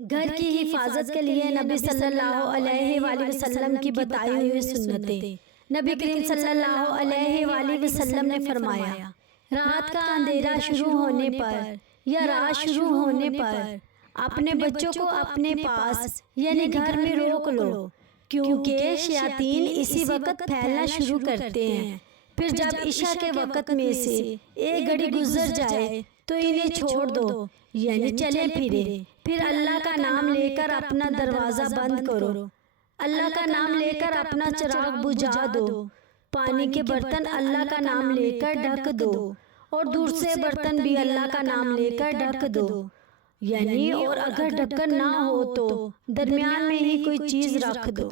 گھر کی حفاظت کے لیے نبی صلی اللہ علیہ وآلہ وسلم کی بتائی ہوئی سنتیں۔ نبی کریم صلی اللہ علیہ وآلہ وسلم نے فرمایا، رات کا اندھیرا شروع ہونے پر یا رات شروع ہونے پر اپنے بچوں کو اپنے پاس یعنی گھر میں روک لو، کیونکہ شیاطین اسی وقت پھیلنا شروع کرتے ہیں۔ پھر جب عشاء کے وقت میں سے ایک گھڑی گزر جائے تو انہیں چھوڑ دو، یعنی چلے پھرے۔ پھر اللہ کا نام لے کر اپنا دروازہ بند کرو، اللہ کا نام لے کر اپنا چراغ بجھا دو، پانی کے برتن اللہ کا نام لے کر ڈھک دو اور دوسرے برتن بھی اللہ کا نام لے کر ڈھک دو، یعنی اور اگر ڈھکن نہ ہو تو درمیان میں ہی کوئی چیز رکھ دو۔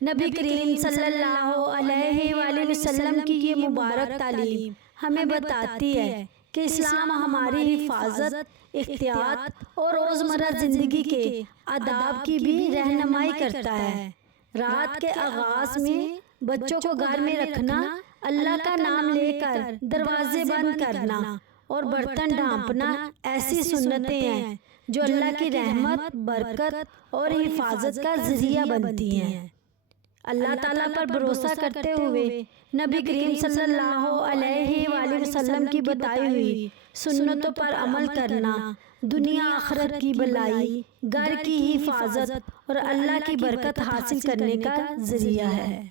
نبی کریم صلی اللہ علیہ وآلہ وسلم کی یہ مبارک تعلیم ہمیں بتاتی ہے کہ اسلام ہماری حفاظت، احتیاط اور روزمرہ زندگی کے آداب کی بھی رہنمائی کرتا ہے۔ رات کے آغاز میں بچوں کو گھر میں رکھنا، اللہ کا نام لے کر دروازے بند کرنا اور برتن ڈھانپنا ایسی سنتیں ہیں جو اللہ کی رحمت، برکت اور حفاظت کا ذریعہ بنتی ہیں۔ اللہ تعالیٰ پر بھروسہ کرتے ہوئے نبی کریم صلی اللہ علیہ وآلہ وسلم کی بتائی ہوئی سنتوں پر عمل کرنا دنیا آخرت کی بھلائی، گھر کی حفاظت اور اللہ کی برکت حاصل کرنے کا ذریعہ ہے۔